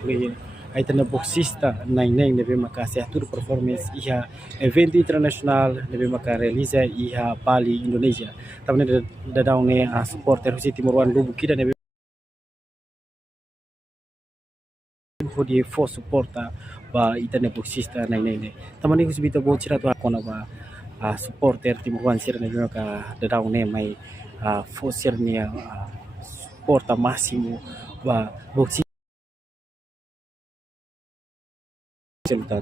player. Aí tem boxista nem deve marcar certo performance ia evento internasional deve marcar realiza ia Bali Indonesia. Também da down a supporter husi Timor Wan Lubu kida deve for the for supporter ba itane boxista nem. Também husi bita bocira tu akona ba supporter Timor Wan sir deve marcar da down mai forcer nia supporta máximo ba boxista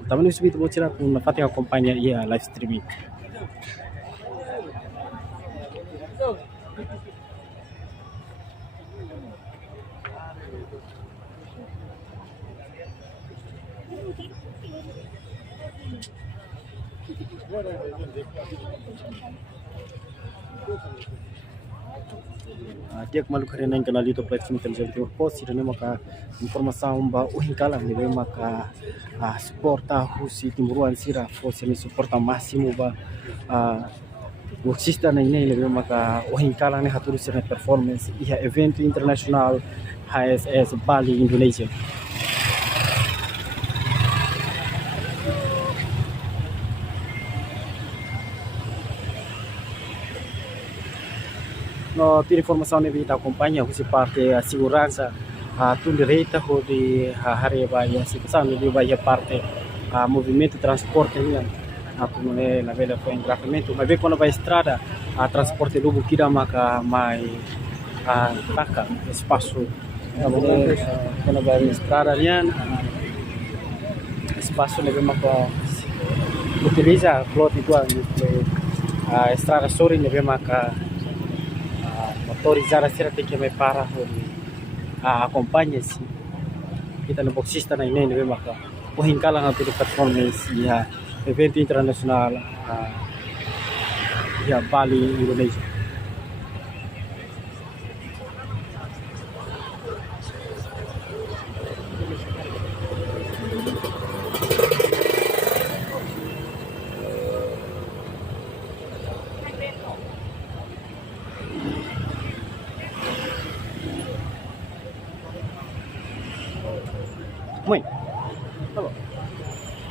também subito vou tirar uma fatia acompanha e a live streaming. Dia malu karena yang kenal itu platform televisão Timor Post sira maka informação ba uhingkala ni maka suporta husi Timuruan sira fosse ni suporta máximo ba boxista na ini lebih maka uhingkala ni haturu sira performance ia evento internasional HSS Bali Indonesia. No, tem informação que kita acompanha, você parte a segurança, tu direita de hari bahia, se você não vai parte a movimento transporte né, tu não é na vela foi engravamento, mas vê quando vai estrada, a transporte lubu kira maka mai taka espaço, quando vai estrada né, espaço leve maka utiliza plot itu a estrada sorry leve maka motorizada sira tem que me para acompanha-se kita no boxista na ini leve maka uhingkala nga tudo performance ya evento internasional ya Bali Indonesia. Mãe, tá bom.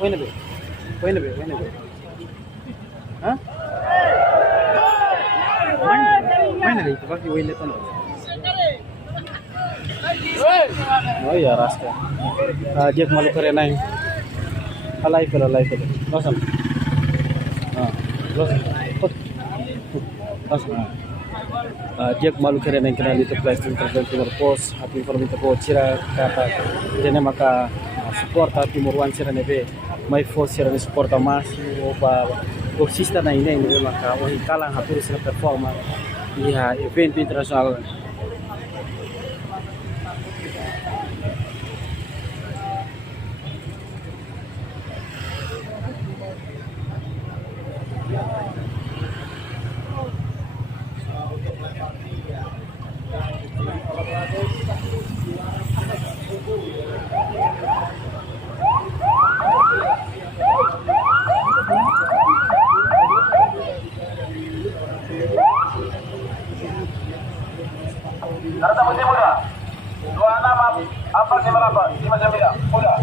Põe na B. Hã? Mãe na B, tu vai que o ele tá. Oh ya raska. Dia malu keren nai. Alai pela. Losan. Losan. Dia malu keren nai kenal itu plastik Timor Post. Api informasi ko cira kata jene maka suporta Timor Wan sira nebe mai force sira suporta máximo ba boxista na ini nebe maka uhingkala haturu sira performa ia evento internasional. Karena musim muda 26 458 59 muda.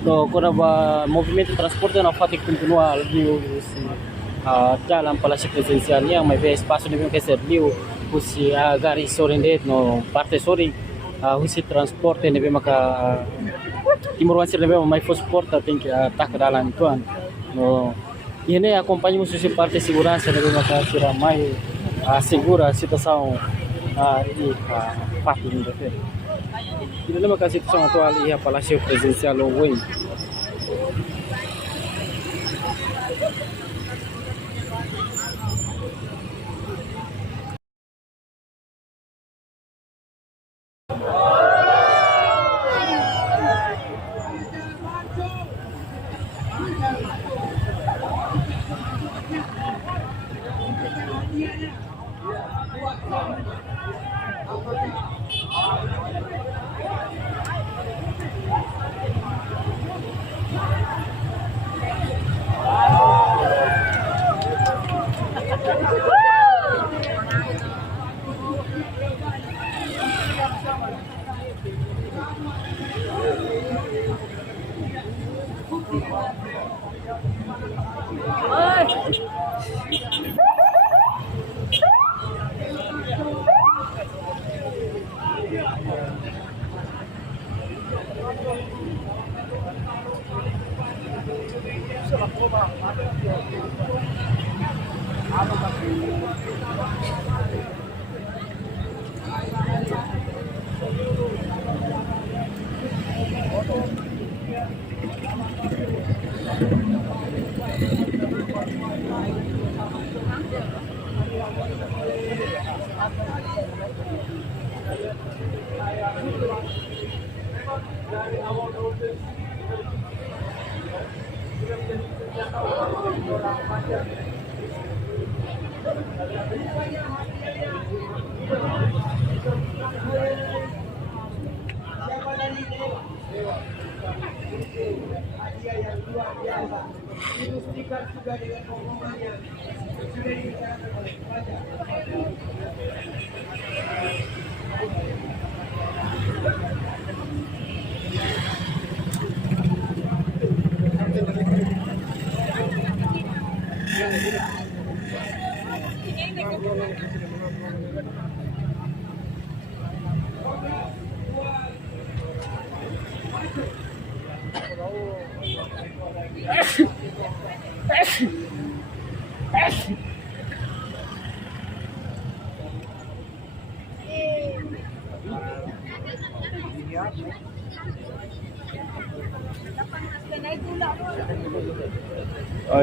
So, kuna ba movimento transporte na fatik continua liu si dalam palasi presidencial yang may espaço ni mga ser liu si gari sorinde no parte sori husi transporte ni maka Timor Wan sir ni may transporte tem que tak dalam tuan no ini acompanha musuh parte segurança ni maka sira mai segura situação e fato ni Hindi naman kasi ito sa atual iha Palasyo Presidencial Wing.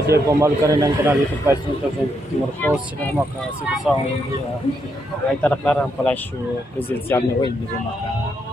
Dia pemal rin ng kanal dito pa sa Timor Coast sila makasipasang ay taraklarang Palasyo Presidencial ni Wayne, hindi maka